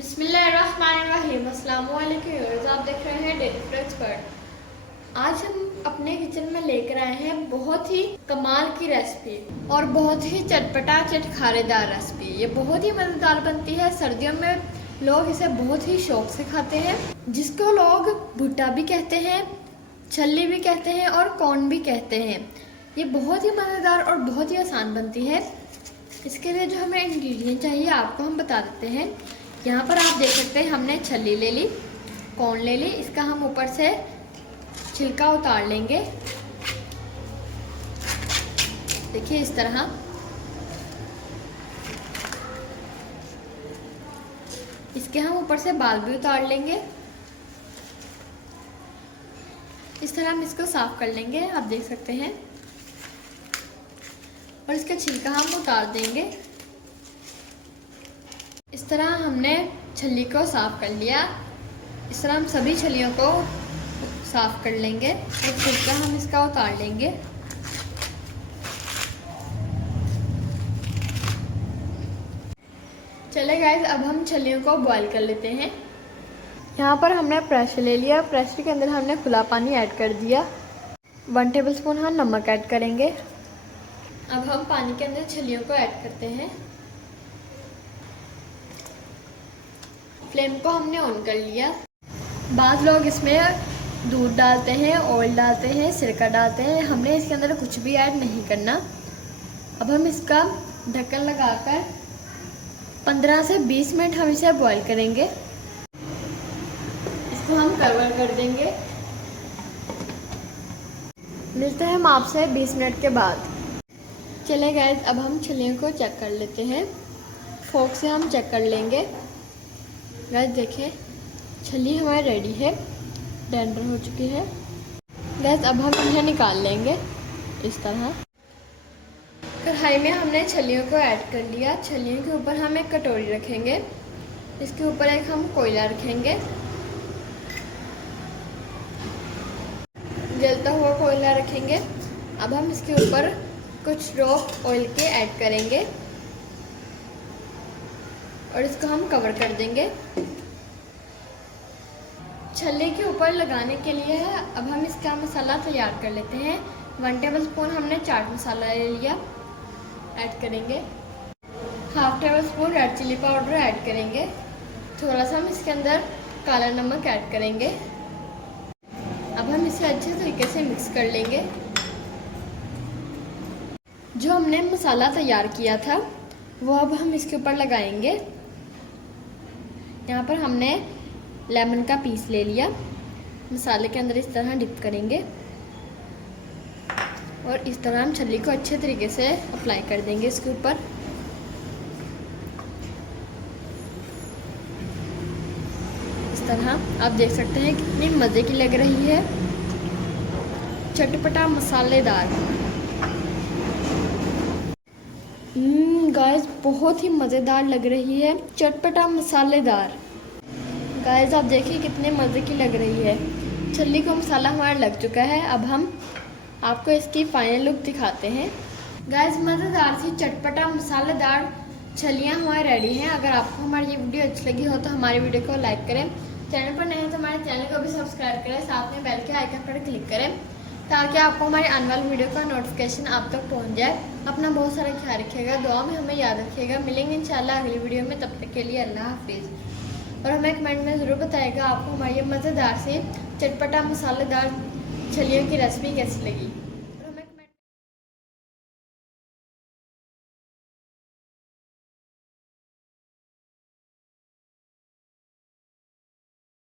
बिस्मिल्लाहिर्रहमानिर्रहीम। अस्सलाम वालेकुम व्यूअर्स, आप देख रहे हैं डेली फूड एक्सपर्ट। आज हम अपने किचन में लेकर आए हैं बहुत ही कमाल की रेसिपी और बहुत ही चटपटा चटखारेदार रेसिपी। ये बहुत ही मज़ेदार बनती है। सर्दियों में लोग इसे बहुत ही शौक से खाते हैं, जिसको लोग भुट्टा भी कहते हैं, छल्ली भी कहते हैं और कॉर्न भी कहते हैं। ये बहुत ही मज़ेदार और बहुत ही आसान बनती है। इसके लिए जो हमें इंग्रेडिएंट चाहिए आपको हम बता देते हैं। यहाँ पर आप देख सकते हैं हमने छल्ली ले ली, कॉर्न ले ली। इसका हम ऊपर से छिलका उतार लेंगे, देखिए इस तरह। इसके हम ऊपर से बाल भी उतार लेंगे। इस तरह हम इसको साफ कर लेंगे, आप देख सकते हैं। और इसका छिलका हम उतार देंगे। इस तरह हमने छल्ली को साफ कर लिया। इस तरह हम सभी छल्लियों को साफ कर लेंगे और छिलका हम इसका उतार लेंगे। चले गाइस, अब हम छल्लियों को बॉईल कर लेते हैं। यहाँ पर हमने प्रेशर ले लिया। प्रेशर के अंदर हमने खुला पानी ऐड कर दिया। 1 टेबलस्पून हम नमक ऐड करेंगे। अब हम पानी के अंदर छल्लियों को ऐड करते हैं। फ्लेम को हमने ऑन कर लिया। बाद लोग इसमें दूध डालते हैं, ऑयल डालते हैं, सिरका डालते हैं। हमने इसके अंदर कुछ भी ऐड नहीं करना। अब हम इसका ढक्कन लगाकर 15 से 20 मिनट हम इसे बॉईल करेंगे। इसको हम कवर कर देंगे। मिलते हैं हम आपसे 20 मिनट के बाद। चले गाइस, अब हम छल्लियों को चेक कर लेते हैं। फोक से हम चेक कर लेंगे। गाइस देखिए, छल्ली हमारी रेडी है, टेंडर हो चुकी है। गाइस अब हम इन्हें निकाल लेंगे इस तरह। कढ़ाई में हमने छल्लियों को ऐड कर लिया। छल्लियों के ऊपर हम एक कटोरी रखेंगे। इसके ऊपर एक हम कोयला रखेंगे। जलता हुआ कोयला रखेंगे। अब हम इसके ऊपर कुछ ड्रॉप ऑयल के ऐड करेंगे और इसको हम कवर कर देंगे। छल्ली के ऊपर लगाने के लिए है। अब हम इसका मसाला तैयार कर लेते हैं। 1 टेबलस्पून हमने चाट मसाला ले लिया, ऐड करेंगे। 1/2 tablespoon red chilli powder add करेंगे। थोड़ा सा हम इसके अंदर काला नमक ऐड करेंगे। अब हम इसे अच्छे तरीके से मिक्स कर लेंगे। जो हमने मसाला तैयार किया था वो अब हम इसके ऊपर लगाएंगे। यहाँ पर हमने लेमन का पीस ले लिया। मसाले के अंदर इस तरह डिप करेंगे और इस तरह हम छल्ली को अच्छे तरीके से अप्लाई कर देंगे इसके ऊपर। इस तरह आप देख सकते हैं कितनी मज़े की लग रही है, चटपटा मसालेदार। गाइस बहुत ही मज़ेदार लग रही है, चटपटा मसालेदार। गाइस आप देखिए कितने मज़े की लग रही है। छल्ली को मसाला हमारा लग चुका है। अब हम आपको इसकी फाइनल लुक दिखाते हैं। गाइस मज़ेदार सी चटपटा मसालेदार छल्लियाँ हमारी रेडी हैं। अगर आपको हमारी ये वीडियो अच्छी लगी हो तो हमारी वीडियो को लाइक करें। चैनल पर नए हैं तो हमारे चैनल को भी सब्सक्राइब करें। साथ में बेल के आइकन पर क्लिक करें ताकि आपको हमारी आने वाली वीडियो का नोटिफिकेशन आप तक पहुंच जाए। अपना बहुत सारा ख्याल रखिएगा, दुआ में हमें याद रखिएगा। मिलेंगे इंशाल्लाह अगली वीडियो में, तब तक के लिए अल्लाह हाफिज़। और हमें कमेंट में ज़रूर बताइएगा आपको हमारी ये मज़ेदार से चटपटा मसालेदार छल्लियों की रेसिपी कैसी लगी।